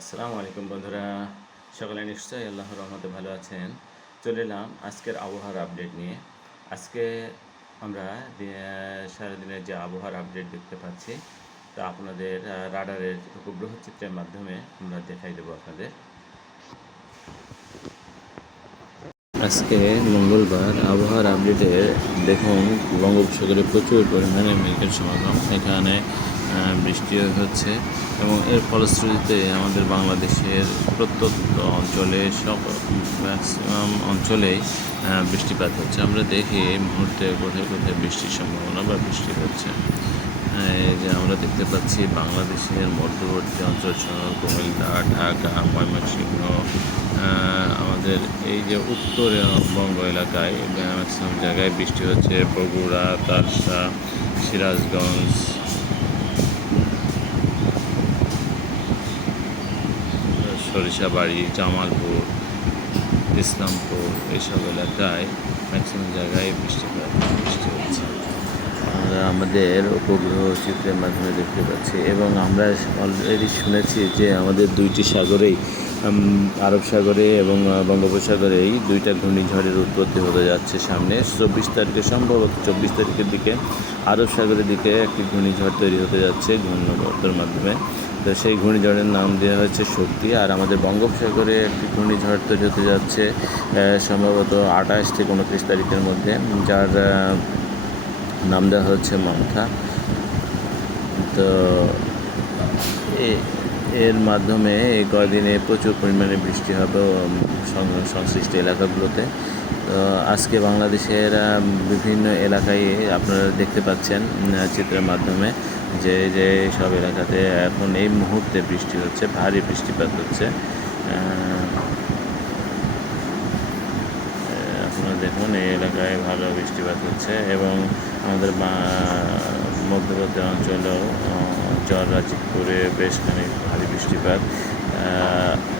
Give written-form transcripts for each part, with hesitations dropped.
আসসালামু আলাইকুম বন্ধুরা, সকলে নিশ্চয়ই আল্লাহর রহমতে ভালো আছেন। চলে এলাম আজকের আবহাওয়ার আপডেট নিয়ে। আজকে আমরা সারাদিনের যে আবহাওয়ার আপডেট দেখতে পাচ্ছি তা আপনাদের রাডারের উপগ্রহ চিত্রের মাধ্যমে আমরা দেখাই দেবো আপনাদের। আজকে মঙ্গলবার আবহাওয়ার আপডেটে দেখুন বঙ্গোপসাগরে প্রচুর পরিমাণে মেঘের সমাগম, এখানে বৃষ্টি হচ্ছে এবং এর ফলশ্রুতিতে আমাদের বাংলাদেশের প্রত্যন্ত অঞ্চলে ম্যাক্সিমাম অঞ্চলেই বৃষ্টিপাত হচ্ছে। আমরা দেখি এই মুহূর্তে কোথায় কোথায় বৃষ্টির সম্ভাবনা বা বৃষ্টি হচ্ছে। এই যে আমরা দেখতে পাচ্ছি বাংলাদেশের মধ্যবর্তী অঞ্চল সহ কুমিল্লা, ঢাকা, ময়মনসিংহ, আমাদের এই যে উত্তরবঙ্গ এলাকায় ম্যাক্সিমাম জায়গায় বৃষ্টি হচ্ছে। বগুড়া, তালসা, সিরাজগঞ্জ, সরিষাবাড়ি, জামালপুর, ইসলামপুর এইসব এলাকায় ম্যাক্সিমাম জায়গায় বৃষ্টি হচ্ছে। আমরা আমাদের উপগ্রহ চিত্রের মাধ্যমে দেখতে পাচ্ছি এবং আমরা অলরেডি শুনেছি যে আমাদের দুইটি সাগরেই, আরব সাগরে এবং বঙ্গোপসাগরে এই দুইটা ঘূর্ণিঝড়ের উৎপত্তি হতে যাচ্ছে সামনে 24 তারিখে, সম্ভবত 24 তারিখের দিকে আরব সাগরের দিকে একটি ঘূর্ণিঝড় তৈরি হতে যাচ্ছে ঘূর্ণিঝড়ের মাধ্যমে। তো সেই ঘূর্ণিঝড়ের নাম দেওয়া হচ্ছে শক্তি। আর আমাদের বঙ্গোপসাগরে একটি ঘূর্ণিঝড় তৈরি হতে যাচ্ছে সম্ভবত 28 থেকে 29 তারিখের মধ্যে, যার নাম দেওয়া হচ্ছে মান্থা। তো এর মাধ্যমে এই কয়দিনে প্রচুর পরিমাণে বৃষ্টি হবে সংশ্লিষ্ট এলাকাগুলোতে। তো আজকে বাংলাদেশের বিভিন্ন এলাকায় আপনারা দেখতে পাচ্ছেন চিত্রের মাধ্যমে যে সব এলাকাতে এখন এই মুহূর্তে বৃষ্টি হচ্ছে, ভারী বৃষ্টিপাত হচ্ছে। আপনারা দেখুন এই এলাকায় ভালো বৃষ্টিপাত হচ্ছে এবং আমাদের মধ্যবর্তী অঞ্চলেও রাজীবপুরে বেশ খানিক ভারী বৃষ্টিপাত।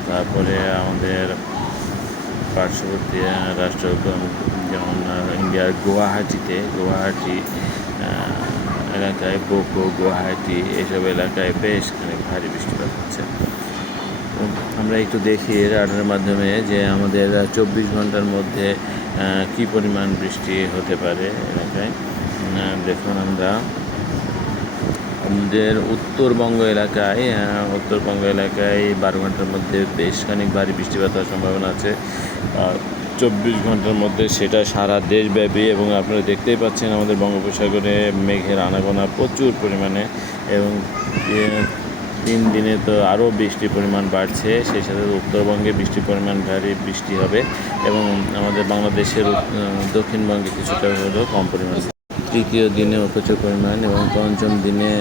তারপরে আমাদের পার্শ্ববর্তী রাষ্ট্র যেমন ইন্ডিয়ার গুয়াহাটি এলাকায়, গুয়াহাটি এইসব এলাকায় বেশ খানিক ভারী বৃষ্টিপাত হচ্ছে। আমরা একটু দেখি রাডারের মাধ্যমে যে আমাদের 24 ঘন্টার মধ্যে কি পরিমাণ বৃষ্টি হতে পারে এলাকায়। দেখুন আমরা আমাদের উত্তরবঙ্গ এলাকায় 12 ঘন্টার মধ্যে বেশ খানিক ভারী বৃষ্টিপাত হওয়ার সম্ভাবনা আছে। 24 ঘন্টার মধ্যে সেটা সারা দেশব্যাপী, এবং আপনারা দেখতেই পাচ্ছেন আমাদের বঙ্গোপসাগরে মেঘের আনাগোনা প্রচুর পরিমাণে, এবং 3 দিনে তো আরও বৃষ্টির পরিমাণ বাড়ছে। সেই সাথে উত্তরবঙ্গে বৃষ্টির পরিমাণ ভারী বৃষ্টি হবে এবং আমাদের বাংলাদেশের দক্ষিণবঙ্গে কিছুটা হলেও কম পরিমাণ। তৃতীয় দিনে প্রচুর পরিমাণ এবং পঞ্চম দিনে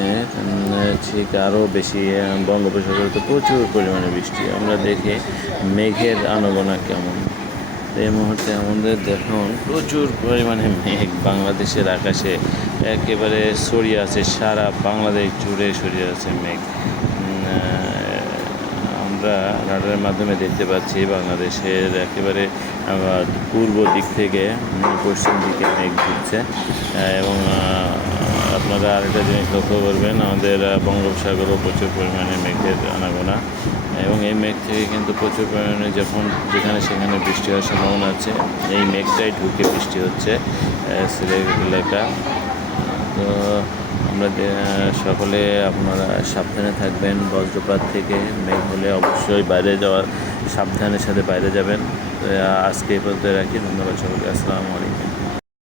ঠিক আরও বেশি বঙ্গোপসাগরে তো প্রচুর পরিমাণে বৃষ্টি। আমরা দেখি মেঘের আনাগোনা কেমন। এই মুহূর্তে আমাদের দেখুন প্রচুর পরিমাণে মেঘ বাংলাদেশের আকাশে একেবারে ছড়িয়ে আছে, সারা বাংলাদেশ জুড়ে ছড়িয়ে আছে মেঘ। আমরা রাডারের মাধ্যমে দেখতে পাচ্ছি বাংলাদেশের একেবারে পূর্ব দিক থেকে পশ্চিম দিকে মেঘ ঢুকছে। এবং আপনারা আরেকটা জিনিস লক্ষ্য করবেন, আমাদের বঙ্গোপসাগরও প্রচুর পরিমাণে মেঘের আনাগোনা, এবং এই মেঘ থেকে কিন্তু প্রচুর পরিমাণে যেখানে সেখানে বৃষ্টি হওয়ার সম্ভাবনা আছে। এই মেঘটাই ঢুকে বৃষ্টি হচ্ছে সিলেট এলাকা। তো আমরা সকলে আপনারা সাবধানে থাকবেন বজ্রপাত থেকে। মেঘ হলে অবশ্যই সাবধানের সাথে বাইরে যাবেন। তো আজকে এই পর্যন্ত রাখি। ধন্যবাদ সকলকে। আসসালামু আলাইকুম।